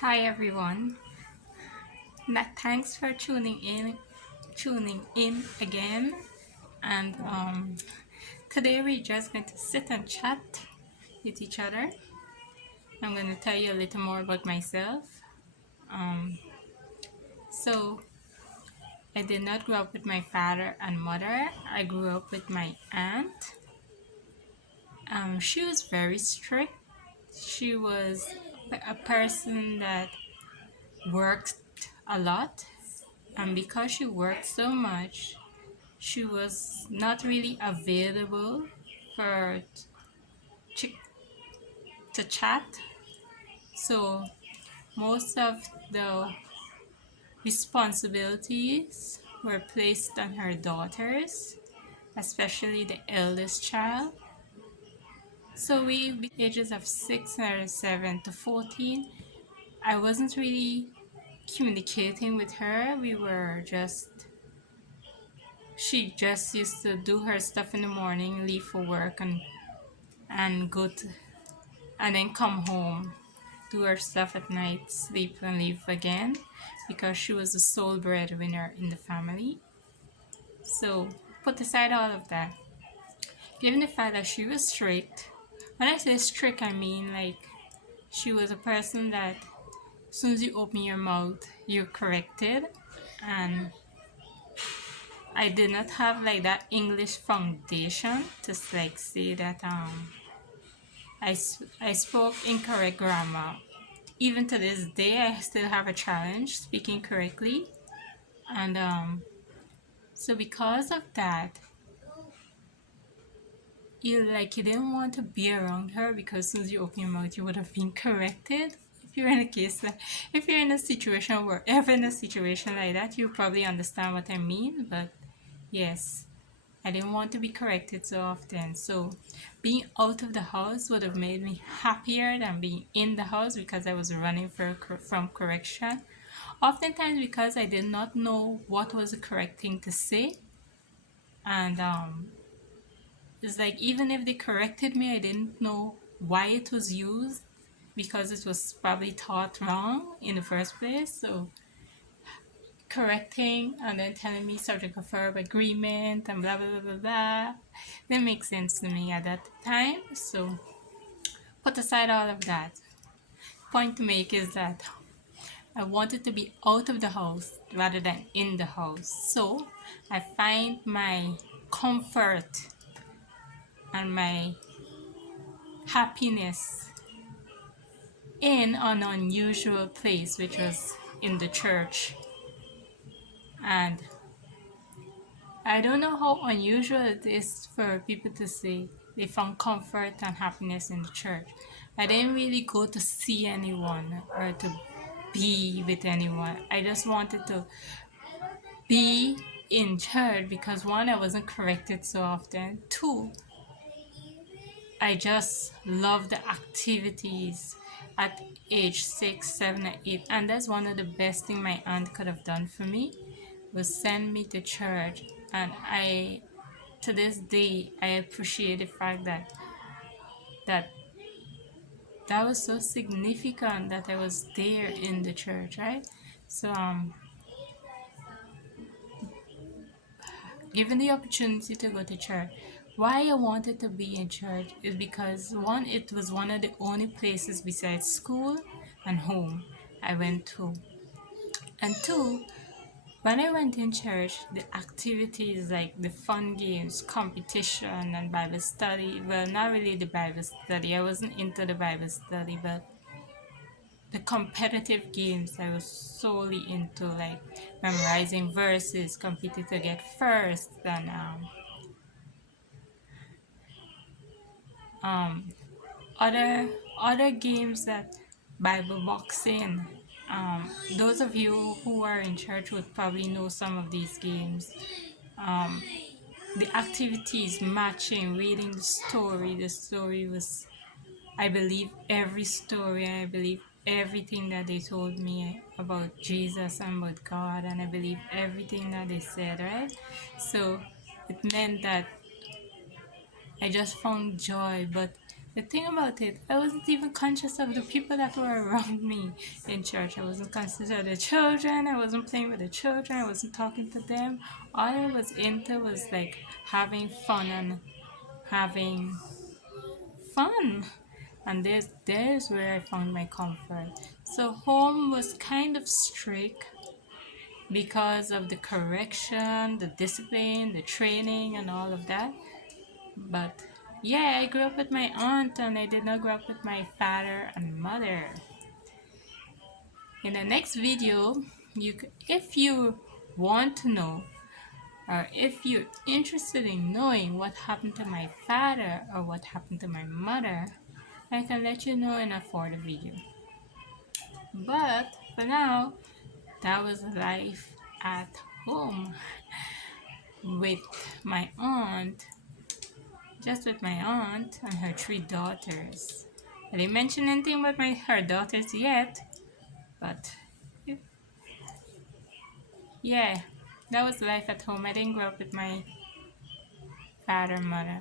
Hi everyone. Thanks for tuning in again. And today we're just going to sit and chat with each other. I'm going to tell you a little more about myself. Um, so I did not grow up with my father and mother. I grew up with my aunt. She was very strict. She was a person that worked a lot, and because she worked so much, she was not really available for ch- to chat. So most of the responsibilities were placed on her daughters, especially the eldest child. So we, ages of 6 or 7 to 14, I wasn't really communicating with her. She just used to do her stuff in the morning, leave for work, and go to and then come home, do her stuff at night, sleep, and leave again because she was the sole breadwinner in the family. So, put aside all of that, given the fact that she was strict, when I say strict, I mean like she was a person that as soon as you open your mouth, you're corrected. And I did not have like that English foundation to like say that I spoke incorrect grammar. Even to this day, I still have a challenge speaking correctly. And so because of that, you didn't want to be around her because as soon as you open your mouth, you would have been corrected. If you're in a case like, if you're in a situation where ever in a situation like that, you probably understand what I mean. But yes, I didn't want to be corrected so often. So being out of the house would have made me happier than being in the house because I was running from correction. Oftentimes because I did not know what was the correct thing to say. And it's like even if they corrected me, I didn't know why it was used because it was probably taught wrong in the first place. So correcting and then telling me subject of verb agreement and blah blah blah blah blah. That makes sense to me at that time. So put aside all of that. Point to make is that I wanted to be out of the house rather than in the house. So I find my comfort and my happiness in an unusual place, which was in the church. And I don't know how unusual it is for people to say they found comfort and happiness in the church. I didn't really go to see anyone or to be with anyone. I just wanted to be in church because one, I wasn't corrected so often. Two, I just love the activities at age 6, 7, and 8, and that's one of the best thing my aunt could have done for me was send me to church. And I, to this day, I appreciate the fact that that was so significant that I was there in the church, right? So given the opportunity to go to church, why I wanted to be in church is because one, it was one of the only places besides school and home I went to. And two, when I went in church, the activities like the fun games, competition, and Bible study, well, not really the Bible study, I wasn't into the Bible study, but the competitive games I was solely into, like memorizing verses, competing to get first, and um, other other games that Bible boxing. Those of you who are in church would probably know some of these games. Um, the activities, matching, reading the story. The story was, I believe every story. I believe everything that they told me about Jesus and about God, and I believe everything that they said. Right, so it meant that I just found joy, but the thing about it, I wasn't even conscious of the people that were around me in church. I wasn't considering the children. I wasn't playing with the children. I wasn't talking to them. All I was into was like having fun and having fun. And there's where I found my comfort. So home was kind of strict because of the correction, the discipline, the training, and all of that. But yeah, I grew up with my aunt and I did not grow up with my father and mother. In the next video, if you want to know or if you're interested in knowing what happened to my father or what happened to my mother, I can let you know in a further video. But for now, that was life at home with my aunt, just with my aunt and her 3 daughters. I didn't mention anything about her daughters yet, but yeah, that was life at home. I didn't grow up with my father and mother.